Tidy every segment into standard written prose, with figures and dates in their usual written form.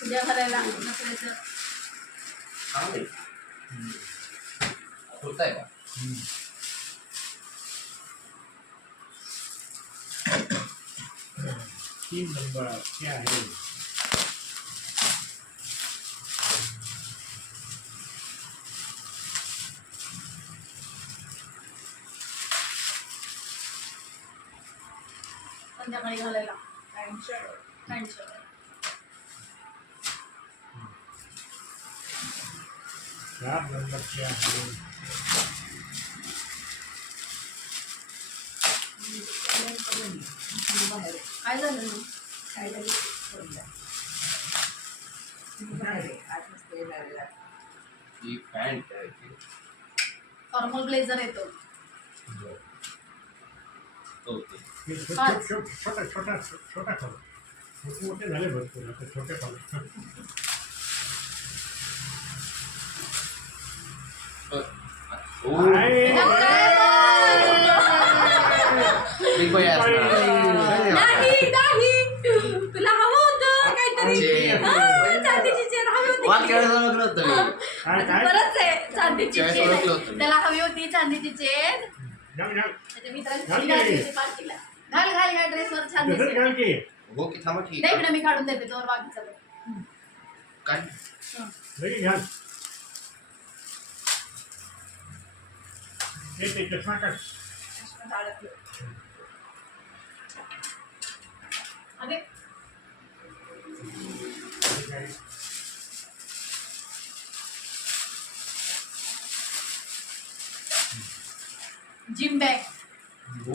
पूजा करायला नसल्याचं होत आहे का? 3 नंबर क्या है? संध्याकाळी घालायला पॅन्ट शर्ट 4 नंबर क्या है? काय झालं मग? ही पॅन्ट आहे ती. फॉर्मल ब्लेझर येतो. ये छोटा करो. मोठे झाले भरपूर आता छोटे करो. बिग बाई नाही तुला हवं होतं काहीतरी. चांदीची चेन हवी होती. बरंच आहे चांदीची चेन. त्याला हवी होती चांदीची चेन. त्याच्या मित्रांची घातली होती पार्टीला. घाल ड्रेसवर छान दिसते. हो की थांबा की नाही इकडे मी काढून देते तोवर बाकीचं काय चष्मा काढ. अरे जिम बॅग. हो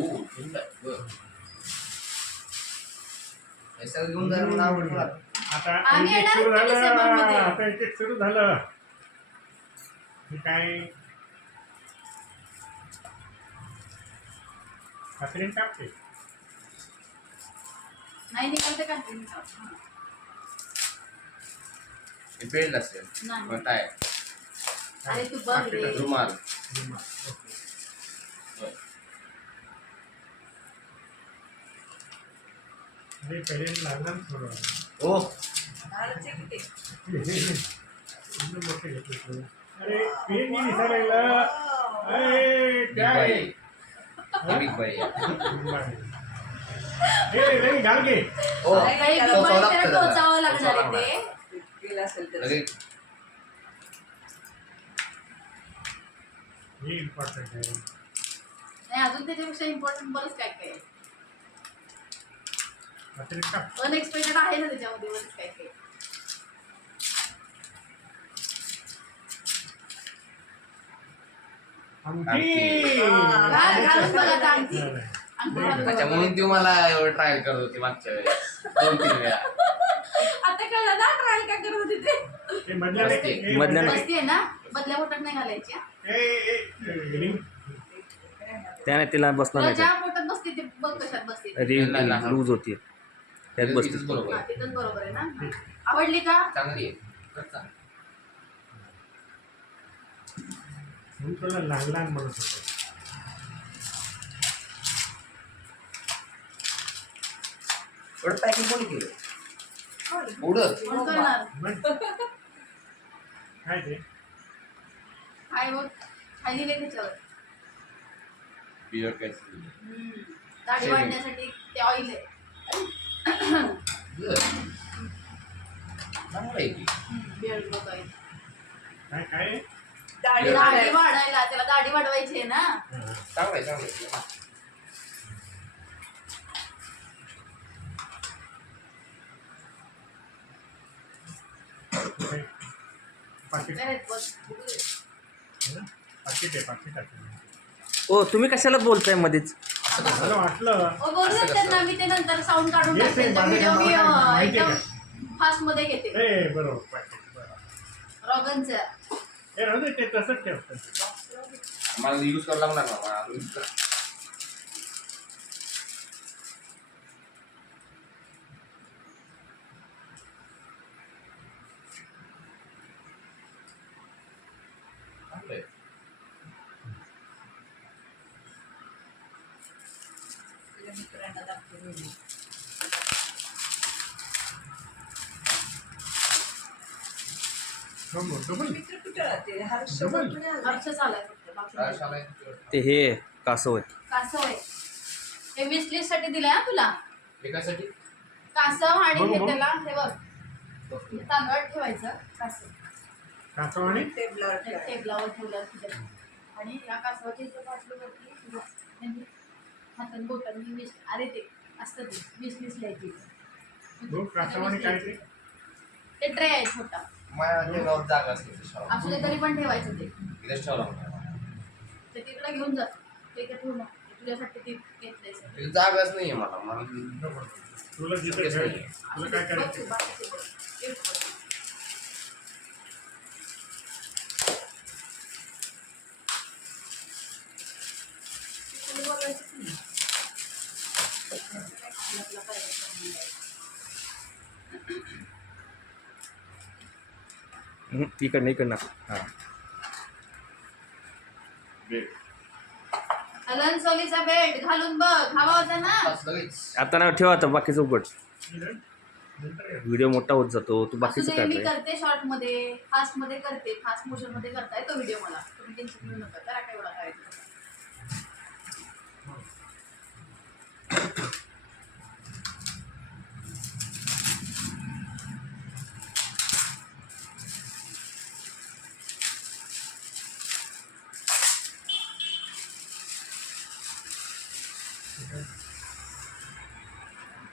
बरं पैसा घेऊन जा मला आवडतं. आता आम्ही एक येणार सुरू होतो झालं. डिसेंबरमध्ये. आता एक सुरू झालं. हे काय कात्रीन टाकते. नाही निघाल तर काय हे बेल्ट असेल नाही. मग काय अरे तू बघ रे. रुमाल. अरे पहिले लागणार थोडं. हो मोठे घेतले. अरे पेन नाही दिसायला लागला. अरे बिग काय बाई बिग बाई हे घाल घे. हो काही दुपारी त्याला टोचावं लागणार आहे ते. लगेच हे इम्पॉर्टंट आहे. नाही अजून त्याच्यापेक्षा इम्पॉर्टंट बरंच काय काय कात्रीन टाक. अनएक्सपेक्टेड आहे ना त्याच्यामध्ये बरंच काय काय. अंगठी. घालून बघ आता आणखी. अच्छा म्हणून ती मला एवढं ट्रायल करत होती मागच्या वेळेस 2-3 वेळा. आता कळलं ना ट्रायल काय करत होती ते. हे मधल्या मस्ती आहे ना बदल्या बोटात नाही घालायची हा. रिंग. त्याने तिला बसणार तुला नाही ज्या बोटात बसते ते बघ कशात बसते ते. रिंग लूज होती त्यात बसते. इथंच बरोबर हा, आहे. तिथंच बरोबर आहे ना. आवडली का? चांगली आहे खरंच चांगली. म्हणून तुला लहान लहान म्हणत होतो. एवढं पॅकिंग कोणी केलं एवढं कोण करणार? म्हण. काय ते काय बघ खाली लिहिले त्याच्यावर. बिअर कॅन्सल दाढी वाढण्यासाठी ते ऑइल आहे. चांगलं आहे की बिअर्ड ग्रोथ ऑइल. काय काय दाढी वाढायला त्याला दाढी वाढवायची आहे ना. चांगलं आहे चांगलं आहे. पाकिट काय बघ बघू दे. पाकिट आहे पाकिट आहे. ओ तुम्ही कशाला बोलताय मध्येच? मला वाटलं. ओ बोलू देत त्यांना मी ते नंतर साऊंड काढून Yes, टाकते. yes, व्हिडिओ मी माहिती आहे एकदम फास्ट मध्ये घेते. ए बरोबर पाकिट बरोबर. रॉगनचं हे राहू दे ते तसंच ठेवतं. मला यूज करावं लागणार ना मला यूज कर. चांगलं आहे. आता टाकते व्हिडिओ. हर्ष चालाय फक्त, बाकी नाही. शाळा आहे. ते हे कासव आहे. कासव आहे हे विश लिस्ट साठी दिलंय हा तुला. एकासाठी कासव आणि बघू, हे बघू. त्याला हे बघ तांदळात ठेवायचं कासव. कासवाणी टेबलावर ठेवलं तिथे. आणि या कासवाच्या इथं बाजूवरती हातान बोटांनी विश अरे ते असतं ते विश लिस्ट लिहायची. कासवाणी काय ते ते ट्रे आहे छोटा. माझ्या टेबलावर जागा असते शाळा असू दे तरी पण ठेवायचं ते. इथेच ठेवला ते तिकडे घेऊन जातो. ते काय ठेवू नको. तुझ्यासाठी ते घेतलंय सगळं. तिथे जागाच नाहीये मला तुला जिथे खेळ तुला काय बघ करायचं तू बाकीचे बघ. एक बघ. तुला बघायचंच नाही. आपलं पाहिजे. इकडनं हां. हलन सोलीचा बेल्ट घालून बघ. हवा होता ना. लगेच आता ना ठेवा आता बाकीचं उघड. व्हिडिओ मोठा होत जातो. तू असू बाकीचं दे काय मी काय करते शॉर्ट मध्ये फास्ट मध्ये करते. फास्ट मोशन मध्ये करताय तो व्हिडिओ मला. तुम्ही टेन्शन घेऊ नका. करा काय एवढा करायचं.